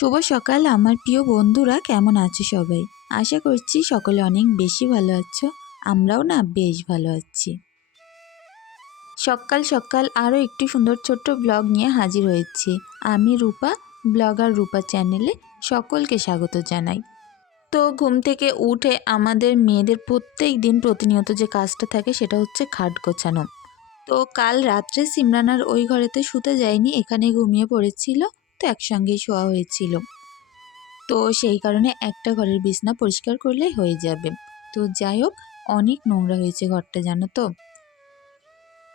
শুভ সকাল, আমার প্রিয় বন্ধুরা, কেমন আছো সবাই? আশা করছি সকলে অনেক বেশি ভালো আছো, আমরাও না বেশ ভালো আছি। সকাল সকাল আরও একটি সুন্দর ছোট্ট ব্লগ নিয়ে হাজির হয়েছি। আমি রূপা, ব্লগার রূপা চ্যানেলে সকলকে স্বাগত জানাই। তো ঘুম থেকে উঠে আমাদের মেয়েদের প্রত্যেক দিন প্রতিনিয়ত যে কাজটা থাকে সেটা হচ্ছে খাট গোছানো। তো কাল রাত্রে সিমরানার ওই ঘরেতে শুতে যায়নি এখানে ঘুমিয়ে পড়েছিল। তো একসঙ্গেই শোয়া হয়েছিল। তো সেই কারণে একটা ঘরের বিছনা পরিষ্কার করলেই হয়ে যাবে। তো যাই হোক, অনেক নোংরা হয়েছে ঘরটা, জানো তো।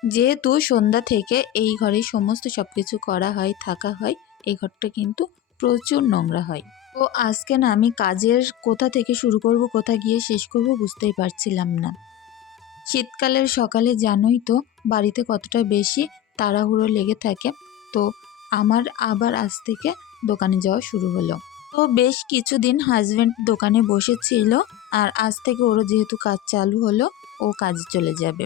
যেহেতু সন্ধ্যা থেকে এই ঘরে সমস্ত সব কিছু করা হয়, থাকা হয়, এই ঘরটা কিন্তু প্রচুর নোংরা হয়। তো আজকে না আমি কাজের কোথা থেকে শুরু করব কোথা গিয়ে শেষ করব বুঝতেই পারছিলাম না। শীতকালের সকালে জানোই তো, বাড়িতে কতটা বেশি তাড়াহুড়ো লেগে থাকে, তো আমার আবার আজ থেকে দোকানে যাওয়া শুরু হলো। তো বেশ কিছুদিন হাজব্যান্ড দোকানে বসেছিল আর আজ থেকে ওরও যেহেতু কাজ চালু হলো, ও কাজে চলে যাবে।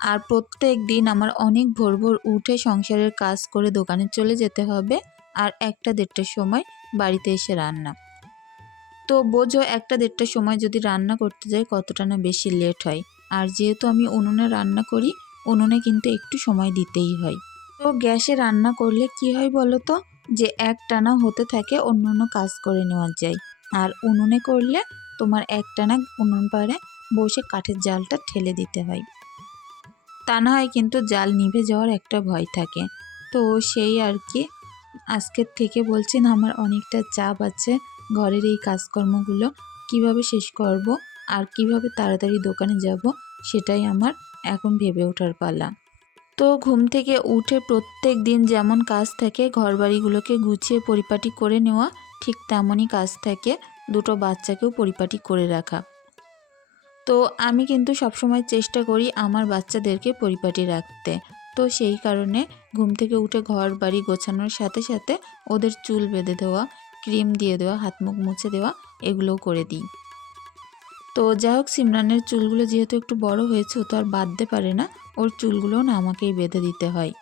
আর প্রত্যেক দিন আমার অনেক ভোর ভোর উঠে সংসারের কাজ করে দোকানে চলে যেতে হবে আর একটা দেড়টার সময় বাড়িতে এসে রান্না। তো বোঝো একটা দেড়টার সময় যদি রান্না করতে যাই কতটা না বেশি লেট হয়। আর যেহেতু আমি উনুনে রান্না করি, উনুনে কিন্তু একটু সময় দিতেই হয়। তো গ্যাসে রান্না করলে কি হয় বলো তো? যে এক টানা হতে থাকে অন্য অন্য কাজ করে নেওয়া যায়। আর উনুনে করলে তোমার এক টানা উনুন পাড়ে বসে কাঠের জালটা ঠেলে দিতে হয়। তা না হয় কিন্তু জাল নিভে যাওয়ার একটা ভয় থাকে। তো সেই আর কি। আজকের থেকে বলছি না, আমার অনেকটা চাপ আছে ঘরের এই কাজকর্মগুলো। কীভাবে শেষ করব আর কীভাবে তাড়াতাড়ি দোকানে যাব, সেটাই আমার এখন ভেবে ওঠার পালা। তো ঘুম থেকে উঠে প্রত্যেক দিন যেমন কাজ থাকে ঘর বাড়িগুলোকে গুছিয়ে পরিপাটি করে নেওয়া ঠিক তেমনই কাজ থাকে। দুটো বাচ্চাকেও পরিপাটি করে রাখা। তো আমি কিন্তু সবসময় চেষ্টা করি আমার বাচ্চাদেরকে পরিপাটি রাখতে। তো সেই কারণে ঘুম থেকে উঠে ঘর বাড়ি গোছানোর সাথে সাথে ওদের চুল বেঁধে দেওয়া, ক্রিম দিয়ে দেওয়া, হাত মুখ মুছে দেওয়া, এগুলোও করে দিই। তো যাই হোক সিমরানের চুলগুলো যেহেতু একটু বড় হয়েছে, ও তো আর বাঁধতে পারে না। ওর চুলগুলো না আমাকেই বেঁধে দিতে হয়।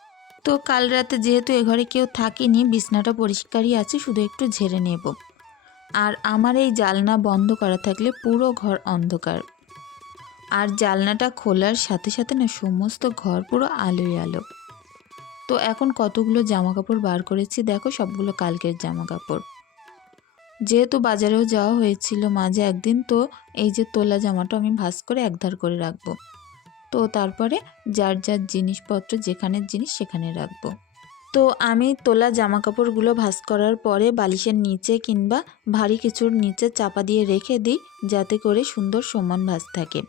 তো কাল রাতে যেহেতু এ ঘরে কেউ থাকেনি, বিছনাটা পরিষ্কারই আছে, শুধু একটু ঝেড়ে নেব। আর আমার এই জালনা বন্ধ করা থাকলে পুরো ঘর অন্ধকার। আর জালনাটা খোলার সাথে সাথে না সমস্ত ঘর পুরো আলোয় আলো তো এখন কতগুলো জামা কাপড় বার করেছি, দেখো সবগুলো কালকের জামা কাপড় যেহেতু বাজারেও যাওয়া হয়েছিল মাঝে একদিন, তো এই যে তোলা জামাটা আমি ভাস করে একধার করে রাখব। তো তারপরে যার যার জিনিসপত্র যেখানের জিনিস সেখানে রাখব। তো আমি তোলা জামা কাপড়গুলো ভাস করার পরে বালিশের নিচে কিংবা ভারী কিছুর নিচে চাপা দিয়ে রেখে দিই, যাতে করে সুন্দর সমান ভাস থাকে।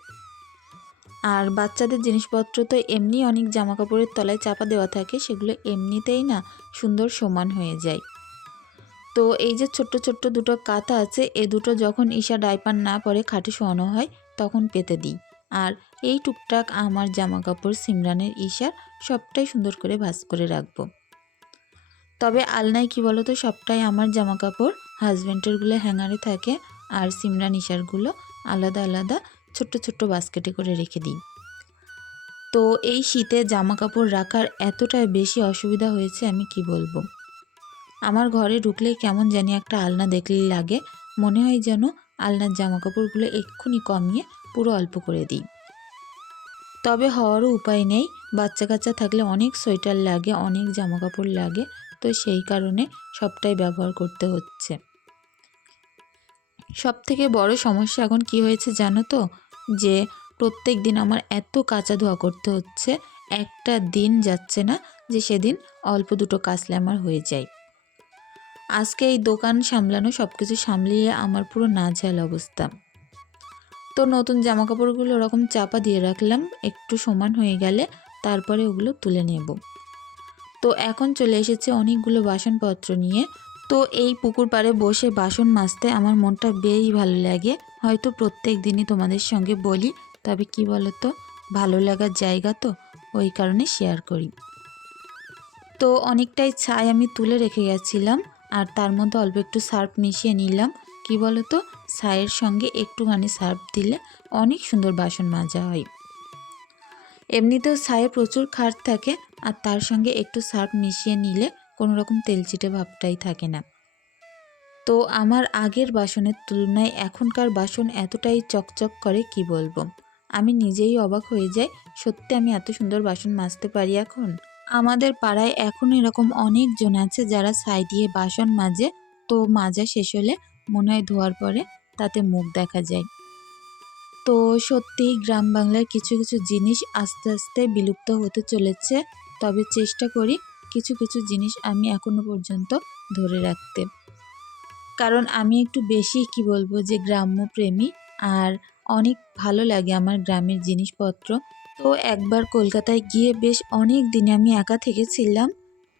আর বাচ্চাদের জিনিসপত্র তো এমনি অনেক জামা কাপড়ের তলায় চাপা দেওয়া থাকে, সেগুলো এমনিতেই না সুন্দর সমান হয়ে যায়। তো এই যে ছোট্ট ছোট্ট দুটো কাঁথা আছে, এ দুটো যখন ঈশা ডাইপার না পরে খাটে শোয়ানো হয়, তখন পেতে দিই। আর এই টুকটাক আমার জামা কাপড় সিমরানের ঈশার সবটাই সুন্দর করে ভাস করে রাখব। তবে আলনায় কি বলো তো, সবটাই আমার জামা কাপড় হাজব্যান্ডেরগুলো হ্যাঙ্গারে থাকে আর সিমরান ঈশারগুলো আলাদা আলাদা ছোট্ট ছোট্ট বাস্কেটে করে রেখে দিই। তো এই শীতে জামা কাপড় রাখার এতটাই বেশি অসুবিধা হয়েছে আমি কি বলব? আমার ঘরে ঢুকলেই কেমন জানি একটা আলনা দেখলে লাগে। মনে হয় যেন আলনার জামা কাপড়গুলো এক্ষুনি কমিয়ে পুরো অল্প করে দিই। তবে হওয়ারও উপায় নেই। বাচ্চা কাচ্চা থাকলে অনেক সোয়েটার লাগে, অনেক জামা কাপড় লাগে। তো সেই কারণে সবটাই ব্যবহার করতে হচ্ছে। সব থেকে বড় সমস্যা এখন কি হয়েছে জানো তো? যে প্রত্যেক দিন আমার এত কাঁচা ধোয়া করতে হচ্ছে, একটা দিন যাচ্ছে না যে সেদিন অল্প দুটো কাচলে আমার হয়ে যায়। আজকে এই দোকান সামলানো সব কিছু সামলিয়ে আমার পুরো নাজেহাল অবস্থা। তো নতুন জামা কাপড়গুলো ওরকম চাপা দিয়ে রাখলাম, একটু সমান হয়ে গেলে তারপরে ওগুলো তুলে নেব। তো এখন চলে এসেছে অনেকগুলো বাসনপত্র নিয়ে। তো এই পুকুর পাড়ে বসে বাসন মাজতে আমার মনটা বেশ ভালো লাগে। হয়তো প্রত্যেক দিনই তোমাদের সঙ্গে বলি, তবে কি বলো তো ভালো লাগার জায়গা তো ওই কারণে শেয়ার করি। তো অনেকটাই ছাই আমি তুলে রেখে গেছিলাম। আর তার মধ্যে অল্প একটু সার্ফ মিশিয়ে নিলাম। কি বলো তো ছায়ের সঙ্গে একটুখানি সার্ফ দিলে অনেক সুন্দর বাসন মাজা হয়। এমনিতেও ছায়ে প্রচুর খাট থাকে আর তার সঙ্গে একটু সার্ফ মিশিয়ে নিলে কোনো রকম তেলচিটে ভাবটাই থাকে না। তো আমার আগের বাসনের তুলনায় এখনকার বাসন এতটাই চকচক করে কি বলব? আমি নিজেই অবাক হয়ে যাই, সত্যি আমি এত সুন্দর বাসন মাজতে পারি এখন? আমাদের পাড়ায় এখন এরকম অনেকজন আছে যারা সাই দিয়ে বাসন মাজে, তো মাজা শেষ হলে মনে হয় ধোয়ার পরে তাতে মুখ দেখা যায়। তো সত্যি গ্রাম বাংলার কিছু কিছু জিনিস আস্তে আস্তে বিলুপ্ত হতে চলেছে, তবে চেষ্টা করি কিছু কিছু জিনিস আমি এখনও পর্যন্ত ধরে রাখতে। কারণ আমি একটু বেশি কি বলব যে গ্রাম্য প্রেমী, আর অনেক ভালো লাগে আমার গ্রামের জিনিসপত্র তো একবার কলকাতায় গিয়ে বেশ অনেক দিনে আমি একা থেকেছিলাম।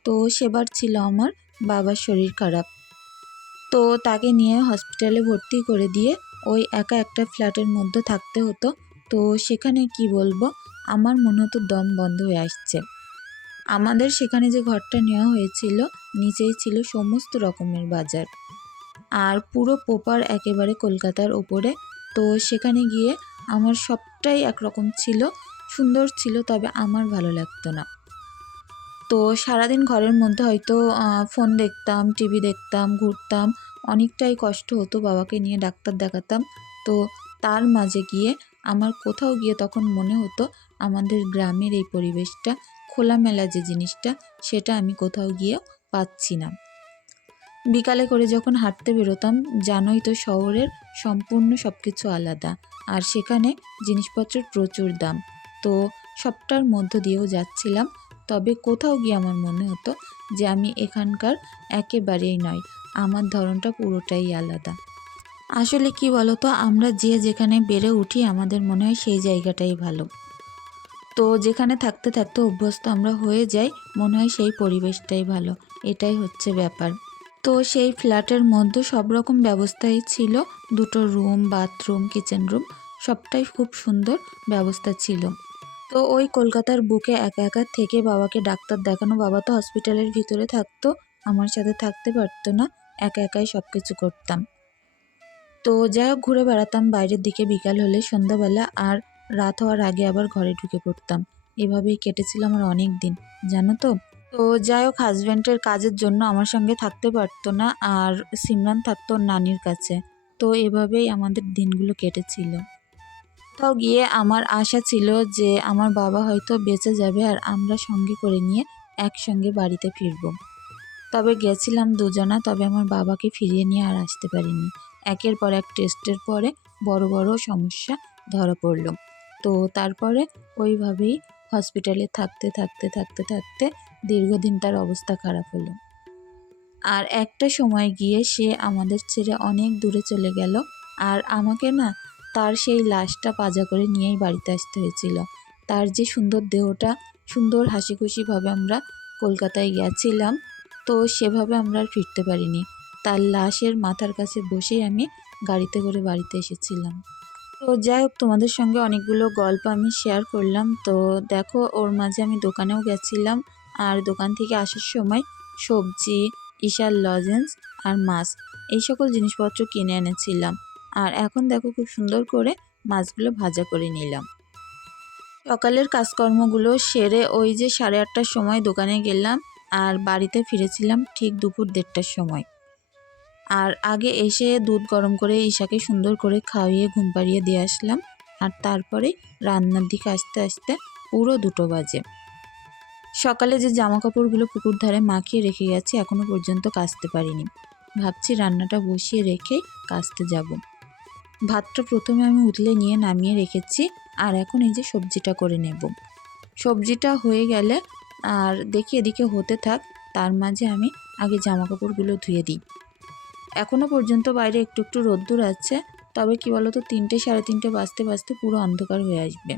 তো সেবার ছিল আমার বাবার শরীর খারাপ। তো তাকে নিয়ে হসপিটালে ভর্তি করে দিয়ে ওই একা একটা ফ্ল্যাটের মধ্যে থাকতে হতো। তো সেখানে কি বলব, আমার মনে হতো দম বন্ধ হয়ে আসছে। আমাদের সেখানে যে ঘরটা নেওয়া হয়েছিল, নিচেই ছিল সমস্ত রকমের বাজার। আর পুরো পোপার একেবারে কলকাতার ওপরে। তো সেখানে গিয়ে আমার সবটাই একরকম ছিল। সুন্দর ছিল, তবে আমার ভালো লাগতো না। তো সারাদিন ঘরের মধ্যে হয়তো ফোন দেখতাম, টিভি দেখতাম, ঘুরতাম, অনেকটাই কষ্ট হতো বাবাকে নিয়ে ডাক্তার দেখাতাম। তো তার মাঝে গিয়ে আমার কোথাও গিয়ে তখন মনে হতো আমাদের গ্রামের এই পরিবেশটা, খোলামেলা যে জিনিসটা, সেটা আমি কোথাও গিয়ে পাচ্ছি না। বিকালে করে যখন হাঁটতে বেরোতাম, জানোই তো শহরের সম্পূর্ণ সব কিছু আলাদা। আর সেখানে জিনিসপত্রের প্রচুর দাম। তো সবটার মধ্য দিয়েও যাচ্ছিলাম। তবে কোথাও গিয়ে আমার মনে হতো যে আমি এখানকার একেবারেই নয় আমার ধরনটা পুরোটাই আলাদা। আসলে কি বলতো, আমরা যে যেখানে বেড়ে উঠি, আমাদের মনে হয় সেই জায়গাটাই ভালো। তো যেখানে থাকতে থাকতে অভ্যস্ত আমরা হয়ে যাই, মনে হয় সেই পরিবেশটাই ভালো। এটাই হচ্ছে ব্যাপার। তো সেই ফ্ল্যাটের মধ্যে সব রকম ব্যবস্থাই ছিল। দুটো রুম, বাথরুম, কিচেন রুম, সবটাই খুব সুন্দর ব্যবস্থা ছিল। তো ওই কলকাতার বুকে একা একা থেকে বাবাকে ডাক্তার দেখানো, বাবা তো হসপিটালের ভিতরে থাকতো, আমার সাথে থাকতে পারতো না, একা একাই সব কিছু করতাম। তো যাই হোক ঘুরে বেড়াতাম, বাইরের দিকে বিকাল হলে সন্ধ্যাবেলা আর রাত হওয়ার আগে আবার ঘরে ঢুকে পড়তাম। এভাবেই কেটেছিল আমার অনেক দিন, জানো তো? তো যাই হোক হাজব্যান্ডের কাজের জন্য আমার সঙ্গে থাকতে পারতো না আর সিমরান থাকতো নানির কাছে। তো এভাবেই আমাদের দিনগুলো কেটেছিল। তাও গিয়ে আমার আশা ছিল যে আমার বাবা হয়তো বেঁচে যাবে আর আমরা সঙ্গে করে নিয়ে একসঙ্গে বাড়িতে ফিরব। তবে গেছিলাম দুজনা, তবে আমার বাবাকে ফিরিয়ে নিয়ে আর আসতে পারিনি। একের পর এক টেস্টের পরে বড় বড় সমস্যা ধরা পড়ল। তো তারপরে ওইভাবেই হসপিটালে থাকতে থাকতে থাকতে থাকতে দীর্ঘদিন তার অবস্থা খারাপ হলো। আর একটা সময় গিয়ে সে আমাদের ছেড়ে অনেক দূরে চলে গেল। আর আমাকে না তার সেই লাশটা পাজা করে নিয়েই বাড়িতে আসতে হয়েছিল। তার যে সুন্দর দেহটা, সুন্দর হাসি খুশিভাবে আমরা কলকাতায় গেছিলাম তো সেভাবে আমরা আর ফিরতে পারিনি। তার লাশের মাথার কাছে বসেই আমি গাড়িতে করে বাড়িতে এসেছিলাম। তো যাই হোক, তোমাদের সঙ্গে অনেকগুলো গল্প আমি শেয়ার করলাম। তো দেখো, ওর মাঝে আমি দোকানেও গেছিলাম। আর দোকান থেকে আসার সময় সবজি, ঈশার লজেন্স আর মাছ, এই সকল জিনিসপত্র কিনে এনেছিলাম। আর এখন দেখো খুব সুন্দর করে মাছগুলো ভাজা করে নিলাম। সকালের কাজকর্মগুলো সেরে ওই যে সাড়ে আটটার সময় দোকানে গেলাম আর বাড়িতে ফিরেছিলাম ঠিক দুপুর দেড়টার সময়। আর আগে এসে দুধ গরম করে ঈশাকে সুন্দর করে খাইয়ে ঘুম পাড়িয়ে দিয়ে আসলাম আর তারপরে রান্নার দিকে আস্তে আস্তে পুরো দুটো বাজে। সকালে যে জামা কাপড়গুলো পুকুর ধারে মাখিয়ে রেখে গেছি এখনও পর্যন্ত কাচতে পারিনি। ভাবছি রান্নাটা বসিয়ে রেখে কাচতে যাব। ভাতটা প্রথমে আমি উতলে নিয়ে নামিয়ে রেখেছি, আর এখন এই যে সবজিটা করে নেব। সবজিটা হয়ে গেলে, আর দেখি এদিকে হতে থাক, তার মাঝে আমি আগে জামা কাপড়গুলো ধুয়ে দিই। এখনও পর্যন্ত বাইরে একটু একটু রোদ্দুর আছে, তবে কি বলতো, তিনটে সাড়ে তিনটে বাজতে বাজতে পুরো অন্ধকার হয়ে আসবে।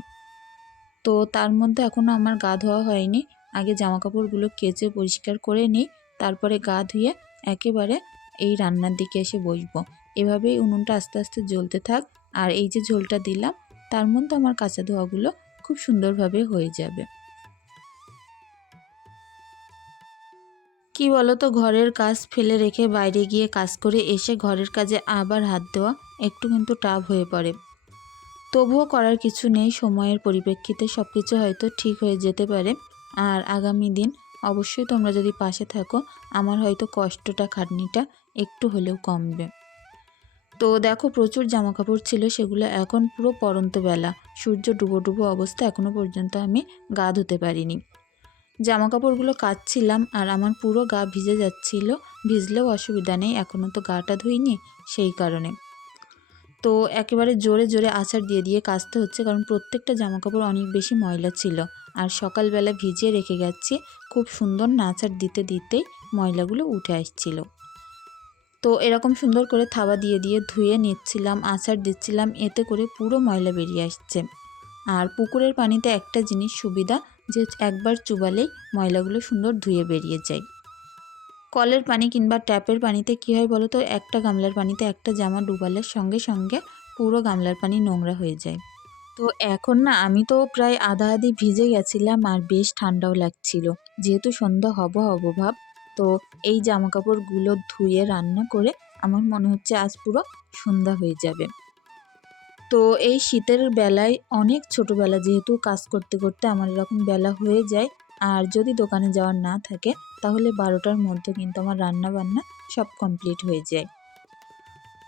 তো তার মধ্যে এখনও আমার গা ধোয়া হয়নি, আগে জামা কাপড়গুলো কেচে পরিষ্কার করে নিই, তারপরে গা ধুয়ে একেবারে এই রান্নার দিকে এসে বসবো। এভাবেই উনুনটা আস্তে আস্তে জ্বলতে থাক আর এই যে ঝোলটা দিলাম, তার মধ্যে আমার কাঁচা ধোয়াগুলো খুব সুন্দরভাবে হয়ে যাবে। কি বলতো, ঘরের কাজ ফেলে রেখে বাইরে গিয়ে কাজ করে এসে ঘরের কাজে আবার হাত দেওয়া একটু কিন্তু টাফ হয়ে পড়ে। তবুও করার কিছু নেই, সময়ের পরিপ্রেক্ষিতে সব কিছু হয়তো ঠিক হয়ে যেতে পারে। আর আগামী দিন অবশ্যই তোমরা যদি পাশে থাকো, আমার হয়তো কষ্টটা, খাটনিটা একটু হলেও কমবে। তো দেখো প্রচুর জামা কাপড় ছিল, সেগুলো এখন পুরো পরন্ত বেলা। সূর্য ডুবো ডুবো অবস্থা এখনও পর্যন্ত আমি গা ধুতে পারিনি। জামা কাপড়গুলো কাচ্ছিলাম আর আমার পুরো গা ভিজে যাচ্ছিল, ভিজলেও অসুবিধা নেই এখনও তো গাটা ধুইনি সেই কারণে। তো একেবারে জোরে জোরে আছাড় দিয়ে দিয়ে কাচতে হচ্ছে, কারণ প্রত্যেকটা জামা কাপড় অনেক বেশি ময়লা ছিল। আর সকালবেলা ভিজিয়ে রেখে গেছি, খুব সুন্দর নাচাড় দিতে দিতেই ময়লাগুলো উঠে আসছিল। তো এরকম সুন্দর করে থাবা দিয়ে দিয়ে ধুয়ে নিচ্ছিলাম, আচার দিচ্ছিলাম, এতে করে পুরো ময়লা বেরিয়ে আসছে। আর পুকুরের পানিতে একটা জিনিস সুবিধা, যে একবার চুবালেই ময়লাগুলো সুন্দর ধুয়ে বেরিয়ে যায়। কলের পানি কিংবা ট্যাপের পানিতে কী হয় বলো তো? একটা গামলার পানিতে একটা জামা ডুবালে সঙ্গে সঙ্গে পুরো গামলার পানি নোংরা হয়ে যায়। তো এখন না, আমি তো প্রায় আধা আধি ভিজে গেছিলাম আর বেশ ঠান্ডাও লাগছিল। যেহেতু সন্ধ্যা হব হব ভাব তো এই জামা কাপড়গুলো ধুয়ে রান্না করে আমার মনে হচ্ছে আজ পুরো সন্ধ্যা হয়ে যাবে। তো এই শীতের বেলায় অনেক ছোটোবেলা যেহেতু কাজ করতে করতে আমার এরকম বেলা হয়ে যায়, আর যদি দোকানে যাওয়ার না থাকে তাহলে বারোটার মধ্যে কিন্তু আমার রান্না বান্না সব কমপ্লিট হয়ে যায়।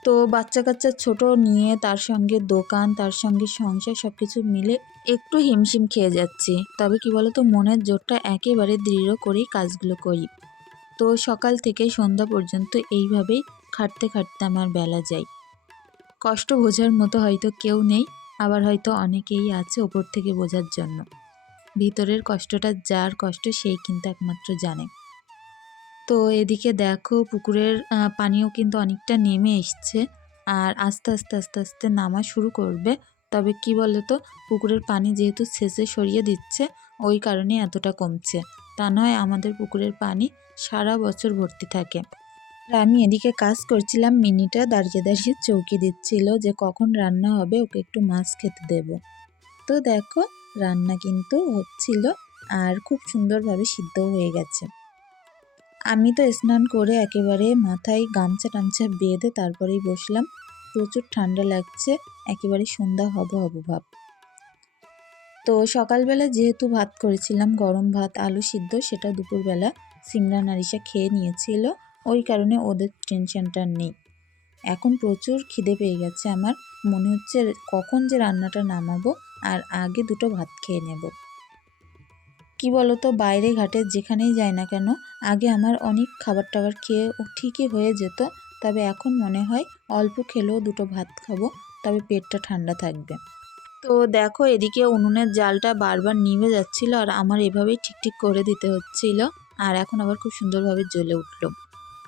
তো বাচ্চা কাচ্চা ছোট নিয়ে তার সঙ্গে দোকান, তার সঙ্গে সংসার সব কিছু মিলে একটু হিমশিম খেয়ে যাচ্ছি। তবে কি বলতো, মনের জোরটা একেবারে দৃঢ় করেই কাজগুলো করি। তো সকাল থেকে সন্ধ্যা পর্যন্ত এইভাবেই খাটতে খাটতে আমার বেলা যায়। কষ্ট বোঝার মতো হয়তো কেউ নেই, আবার হয়তো অনেকেই আছে ওপর থেকে বোঝার জন্য। ভিতরের কষ্টটা যার কষ্ট সেই কিন্তু একমাত্র জানে। তো এদিকে দেখো পুকুরের পানিও কিন্তু অনেকটা নেমে এসছে আর আস্তে আস্তে আস্তে আস্তে নামা শুরু করবে। তবে কি বলতো, পুকুরের পানি যেহেতু শেষে সরিয়ে দিচ্ছে, ওই কারণে এতটা কমছে। তা নয়, আমাদের পুকুরের পানি সারা বছর ভর্তি থাকে। আর আমি এদিকে কাজ করছিলাম, মিনিটা দাঁড়িয়ে দাঁড়িয়ে চৌকি দিচ্ছিল যে কখন রান্না হবে, ওকে একটু মাছ খেতে দেব। তো দেখো, রান্না কিন্তু হচ্ছিল আর খুব সুন্দরভাবে সিদ্ধ হয়ে গেছে। আমি তো স্নান করে একেবারে মাথায় গামছা টামছা বেঁধে তারপরেই বসলাম। প্রচুর ঠান্ডা লাগছে, একেবারে সন্ধ্যা হব হব ভাব। তো সকালবেলা যেহেতু ভাত করেছিলাম, গরম ভাত, আলু সিদ্ধ, সেটা দুপুরবেলা। সিমরা নারিশা খেয়ে নিয়েছিল, ওই কারণে ওদের টেনশনটা নেই। এখন প্রচুর খিদে পেয়ে গেছে আমার, মনে হচ্ছে কখন যে রান্নাটা নামাবো আর আগে দুটো ভাত খেয়ে নেব। কি বলতো, বাইরে ঘাটে যেখানেই যাই না কেন, আগে আমার অনেক খাবার টাবার খেয়ে ঠিকই হয়ে যেত, তবে এখন মনে হয় অল্প খেলেও দুটো ভাত খাব, তবে পেটটা ঠান্ডা থাকবে। তো দেখো, এদিকে উনুনের জালটা বারবার নিভে যাচ্ছিল আর আমার এভাবেই ঠিক ঠিক করে দিতে হচ্ছিল। আর এখন আবার খুব সুন্দরভাবে জ্বলে উঠল।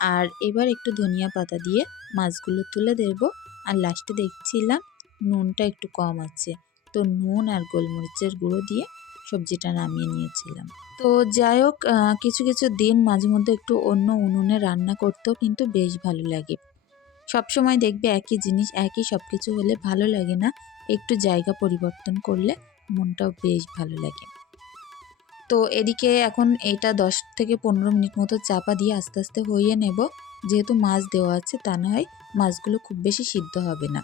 আর এবার একটু ধনিয়া পাতা দিয়ে মাছগুলো তুলে দেব। আর লাস্টে দেখছিলাম নুনটা একটু কম আছে। তো নুন আর গোলমরিচের গুঁড়ো দিয়ে সবজিটা নামিয়ে নিয়েছিলাম। তো যাই হোক কিছু কিছু দিন মাঝে মধ্যে একটু অন্য উনুনে রান্না করতেও কিন্তু বেশ ভালো লাগে। সবসময় দেখবে একই জিনিস, একই সব কিছু হলে ভালো লাগে না। একটু জায়গা পরিবর্তন করলে মনটাও বেশ ভালো লাগে। তো এদিকে এখন এটা দশ থেকে পনেরো মিনিট মতো চাপা দিয়ে আস্তে আস্তে হইয়ে নেব। যেহেতু মাছ দেওয়া আছে, তা না হয় মাছগুলো খুব বেশি সিদ্ধ হবে না।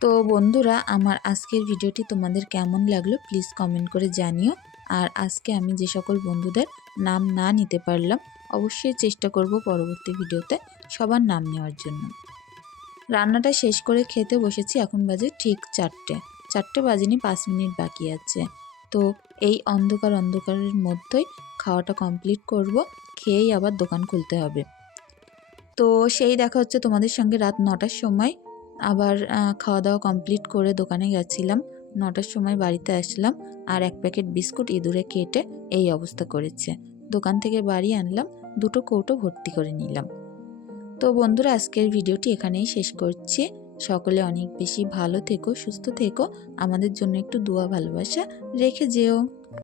তো বন্ধুরা, আমার আজকের ভিডিওটি তোমাদের কেমন লাগল প্লিজ কমেন্ট করে জানিও। আর আজকে আমি যে সকল বন্ধুদের নাম না নিতে পারলাম, অবশ্যই চেষ্টা করব পরবর্তী ভিডিওতে সবার নাম নেওয়ার জন্য। রান্নাটা শেষ করে খেতে বসেছি, এখন বাজে ঠিক চারটে। চারটে বাজেনি, পাঁচ মিনিট বাকি আছে। তো এই অন্ধকার অন্ধকারের মধ্যেই খাওয়াটা কমপ্লিট করব, খেয়েই আবার দোকান খুলতে হবে। তো সেই দেখা হচ্ছে তোমাদের সঙ্গে রাত নটার সময়। আবার খাওয়া দাওয়া কমপ্লিট করে দোকানে গেছিলাম। নটার সময় বাড়িতে আসলাম আর এক প্যাকেট বিস্কুট ইঁদুরে কেটে এই অবস্থা করেছে। দোকান থেকে বাড়ি আনলাম, দুটো কৌটো ভর্তি করে নিলাম। তো বন্ধুরা, আজকের ভিডিওটি এখানেই শেষ করছি। সকলে অনেক বেশি ভালো থেকো সুস্থ থেকো। আমাদের জন্য একটু দোয়া ভালোবাসা রেখে যেও।